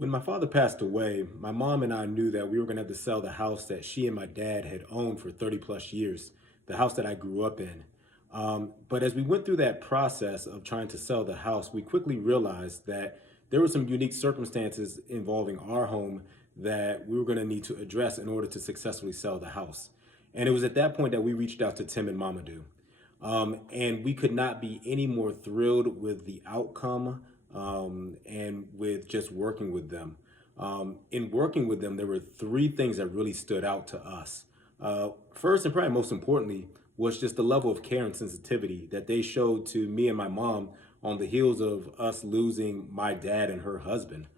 When my father passed away, my mom and I knew that we were going to have to sell the house that she and my dad had owned for 30 plus years, the house that I grew up in. But as we went through that process of trying to sell the house, we quickly realized that there were some unique circumstances involving our home that we were going to need to address in order to successfully sell the house. And it was at that point that we reached out to Tim and Mamadou. And we could not be any more thrilled with the outcome and with just working with them. In working with them, there were three things that really stood out to us. First, and probably most importantly, was just the level of care and sensitivity that they showed to me and my mom on the heels of us losing my dad and her husband.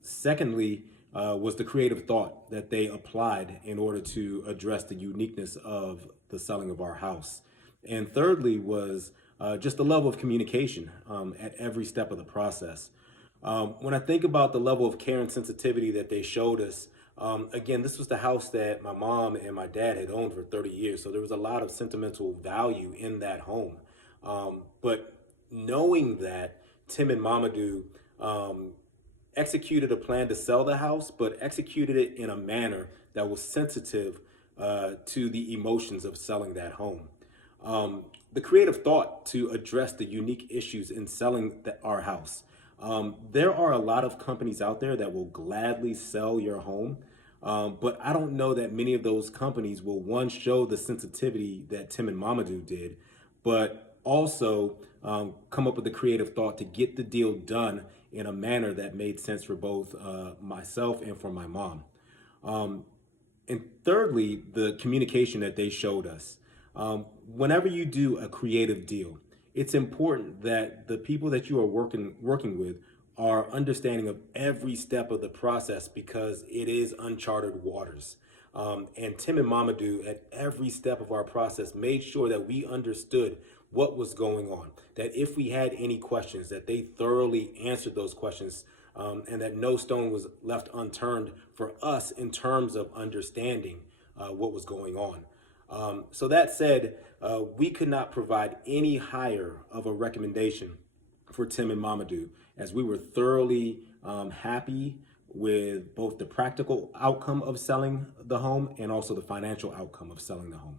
Secondly, was the creative thought that they applied in order to address the uniqueness of the selling of our house. And thirdly was just the level of communication at every step of the process. When I think about the level of care and sensitivity that they showed us, again, this was the house that my mom and my dad had owned for 30 years. So there was a lot of sentimental value in that home. But knowing that Tim and Mamadou executed a plan to sell the house, but executed it in a manner that was sensitive to the emotions of selling that home. The creative thought to address the unique issues in selling our house. There are a lot of companies out there that will gladly sell your home, but I don't know that many of those companies will, one, show the sensitivity that Tim and Mamadou did, but also come up with the creative thought to get the deal done in a manner that made sense for both myself and for my mom. And thirdly, the communication that they showed us. Whenever you do a creative deal, it's important that the people that you are working with are understanding of every step of the process because it is uncharted waters. And Tim and Mamadou at every step of our process made sure that we understood what was going on, that if we had any questions, that they thoroughly answered those questions, and that no stone was left unturned for us in terms of understanding what was going on. So that said, we could not provide any higher of a recommendation for Tim and Mamadou, as we were thoroughly happy with both the practical outcome of selling the home and also the financial outcome of selling the home.